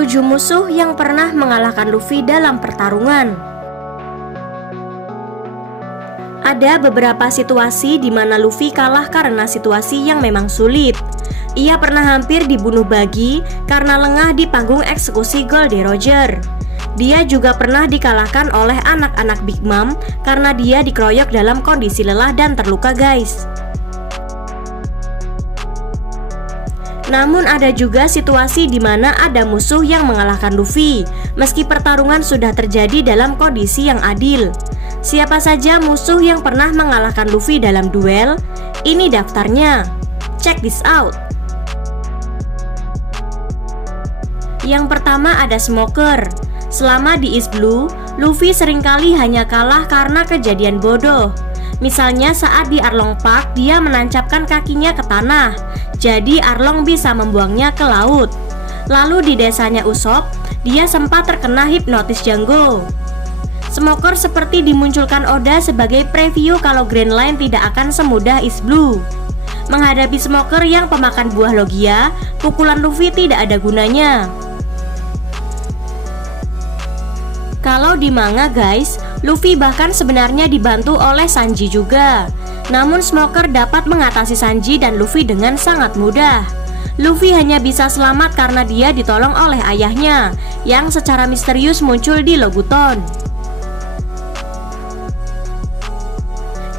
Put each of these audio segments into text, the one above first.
7 musuh yang pernah mengalahkan Luffy dalam pertarungan. Ada beberapa situasi di mana Luffy kalah karena situasi yang memang sulit. Ia pernah hampir dibunuh Buggy karena lengah di panggung eksekusi Goldie Roger. Dia juga pernah dikalahkan oleh anak-anak Big Mom karena dia dikeroyok dalam kondisi lelah dan terluka, guys. Namun ada juga situasi di mana ada musuh yang mengalahkan Luffy meski pertarungan sudah terjadi dalam kondisi yang adil. Siapa saja musuh yang pernah mengalahkan Luffy dalam duel? Ini daftarnya. Check this out. Yang pertama ada Smoker. Selama di East Blue, Luffy seringkali hanya kalah karena kejadian bodoh. Misalnya saat di Arlong Park dia menancapkan kakinya ke tanah, jadi Arlong bisa membuangnya ke laut. Lalu di desanya Usopp, dia sempat terkena hipnotis Django. Smoker seperti dimunculkan Oda sebagai preview kalau Grand Line tidak akan semudah East Blue. Menghadapi Smoker yang pemakan buah Logia, pukulan Luffy tidak ada gunanya. Kalau di manga, guys, Luffy bahkan sebenarnya dibantu oleh Sanji juga. Namun Smoker dapat mengatasi Sanji dan Luffy dengan sangat mudah. Luffy hanya bisa selamat karena dia ditolong oleh ayahnya yang secara misterius muncul di Loguton.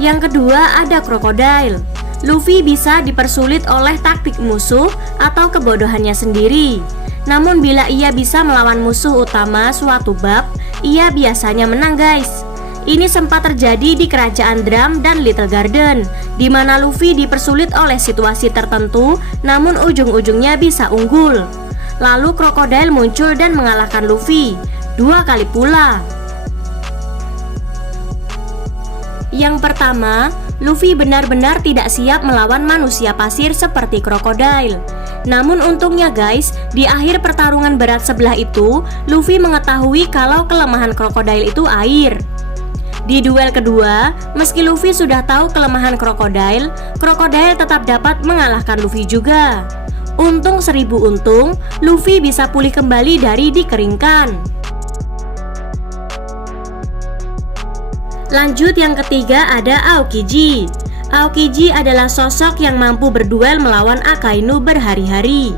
Yang kedua ada Crocodile. Luffy bisa dipersulit oleh taktik musuh atau kebodohannya sendiri. Namun bila ia bisa melawan musuh utama suatu bab, ia biasanya menang, guys. Ini sempat terjadi di Kerajaan Drum dan Little Garden, di mana Luffy dipersulit oleh situasi tertentu, namun ujung-ujungnya bisa unggul. Lalu Crocodile muncul dan mengalahkan Luffy 2 kali pula. Yang pertama, Luffy benar-benar tidak siap melawan manusia pasir seperti Crocodile. Namun untungnya, guys, di akhir pertarungan berat sebelah itu, Luffy mengetahui kalau kelemahan Crocodile itu air. Di duel kedua, meski Luffy sudah tahu kelemahan Crocodile, Crocodile tetap dapat mengalahkan Luffy juga. Untung 1000 untung, Luffy bisa pulih kembali dari dikeringkan. Lanjut yang ketiga ada Aokiji. Aokiji adalah sosok yang mampu berduel melawan Akainu berhari-hari.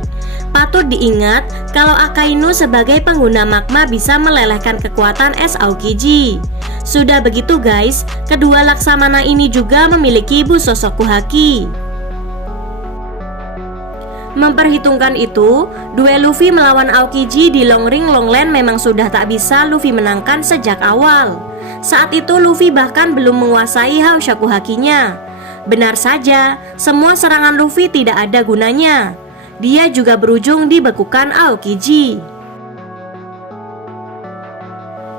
Patut diingat kalau Akainu sebagai pengguna magma bisa melelehkan kekuatan es Aokiji. Sudah begitu, guys, kedua Laksamana ini juga memiliki Busoshoku Haki. Memperhitungkan itu, duel Luffy melawan Aokiji di Long Ring Longland memang sudah tak bisa Luffy menangkan sejak awal. Saat itu Luffy bahkan belum menguasai Haoshoku Hakinya. Benar saja, semua serangan Luffy tidak ada gunanya. Dia juga berujung dibekukan Aokiji.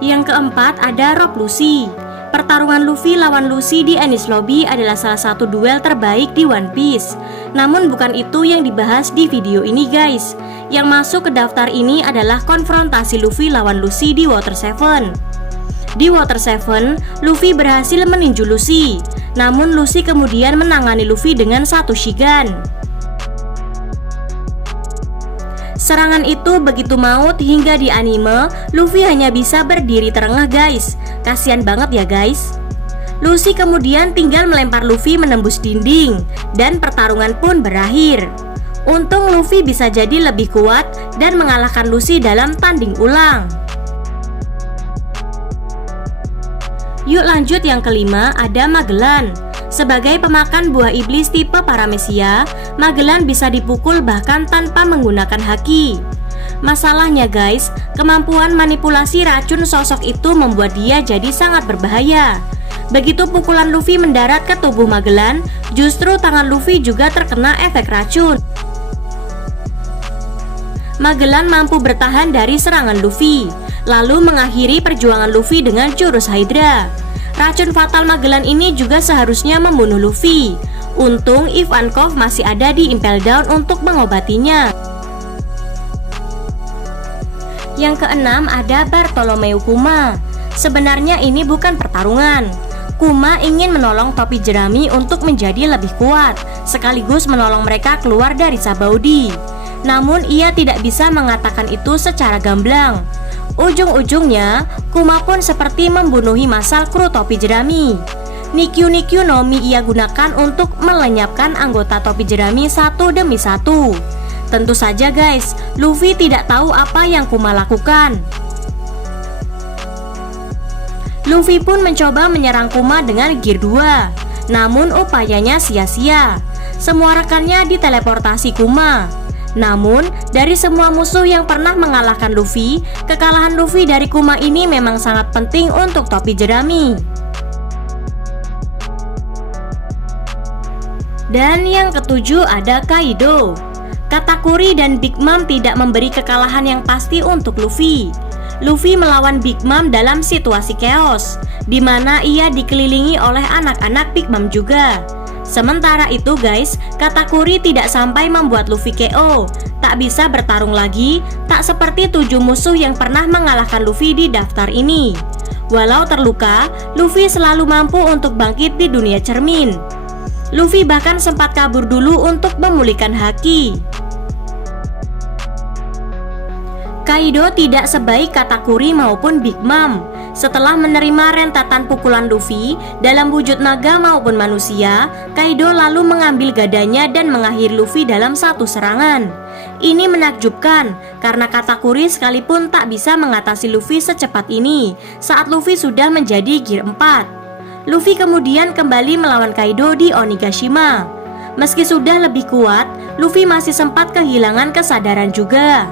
Yang keempat ada Rob Lucy. Pertarungan Luffy lawan Lucy di Enies Lobby adalah salah satu duel terbaik di One Piece. Namun bukan itu yang dibahas di video ini, guys. Yang masuk ke daftar ini adalah konfrontasi Luffy lawan Lucy di Water 7. Di Water 7, Luffy berhasil meninju Lucy. Namun Lucy kemudian menangani Luffy dengan satu Shigan. Serangan itu begitu maut hingga di anime Luffy hanya bisa berdiri terengah, guys. Kasian banget ya, guys. Lucy kemudian tinggal melempar Luffy menembus dinding dan pertarungan pun berakhir. Untung Luffy bisa jadi lebih kuat dan mengalahkan Lucy dalam tanding ulang. Yuk lanjut yang kelima ada Magellan. Sebagai pemakan buah iblis tipe Paramecia, Magellan bisa dipukul bahkan tanpa menggunakan haki. Masalahnya, guys, kemampuan manipulasi racun sosok itu membuat dia jadi sangat berbahaya. Begitu pukulan Luffy mendarat ke tubuh Magellan, justru tangan Luffy juga terkena efek racun. Magellan mampu bertahan dari serangan Luffy, lalu mengakhiri perjuangan Luffy dengan jurus Hydra. Racun fatal Magellan ini juga seharusnya membunuh Luffy. Untung Ivankov masih ada di Impel Down untuk mengobatinya. Yang keenam ada Bartolomeu Kuma. Sebenarnya ini bukan pertarungan. Kuma ingin menolong topi jerami untuk menjadi lebih kuat, sekaligus menolong mereka keluar dari Sabaudi. Namun ia tidak bisa mengatakan itu secara gamblang. Ujung-ujungnya, Kuma pun seperti membunuhi masal kru topi jerami. Nikyu no Mi ia gunakan untuk melenyapkan anggota topi jerami satu demi satu. Tentu saja guys, Luffy tidak tahu apa yang Kuma lakukan. Luffy pun mencoba menyerang Kuma dengan Gear 2. Namun upayanya sia-sia. Semua rekannya diteleportasi Kuma. Namun, dari semua musuh yang pernah mengalahkan Luffy, kekalahan Luffy dari Kuma ini memang sangat penting untuk topi jerami. Dan yang ketujuh ada Kaido. Katakuri dan Big Mom tidak memberi kekalahan yang pasti untuk Luffy. Luffy melawan Big Mom dalam situasi chaos, di mana ia dikelilingi oleh anak-anak Big Mom juga. Sementara itu guys, Katakuri tidak sampai membuat Luffy KO. Tak bisa bertarung lagi, tak seperti 7 musuh yang pernah mengalahkan Luffy di daftar ini. Walau terluka, Luffy selalu mampu untuk bangkit di dunia cermin. Luffy bahkan sempat kabur dulu untuk memulihkan haki. Kaido tidak sebaik Katakuri maupun Big Mom. Setelah menerima rentetan pukulan Luffy dalam wujud naga maupun manusia, Kaido lalu mengambil gadanya dan mengakhiri Luffy dalam satu serangan. Ini menakjubkan karena Katakuri sekalipun tak bisa mengatasi Luffy secepat ini saat Luffy sudah menjadi Gear 4. Luffy kemudian kembali melawan Kaido di Onigashima. Meski sudah lebih kuat, Luffy masih sempat kehilangan kesadaran juga.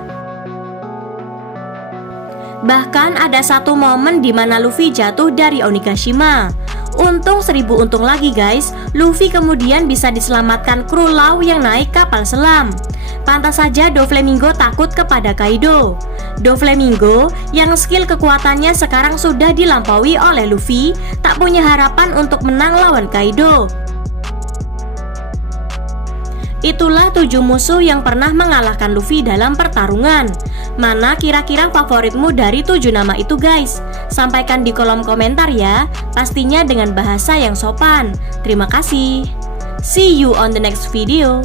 Bahkan ada satu momen di mana Luffy jatuh dari Onigashima. Untung 1000 untung lagi guys, Luffy kemudian bisa diselamatkan kru Law yang naik kapal selam. Pantas saja Doflamingo takut kepada Kaido. Doflamingo yang skill kekuatannya sekarang sudah dilampaui oleh Luffy, tak punya harapan untuk menang lawan Kaido. Itulah 7 musuh yang pernah mengalahkan Luffy dalam pertarungan. Mana kira-kira favoritmu dari 7 nama itu guys? Sampaikan di kolom komentar ya, pastinya dengan bahasa yang sopan. Terima kasih. See you on the next video.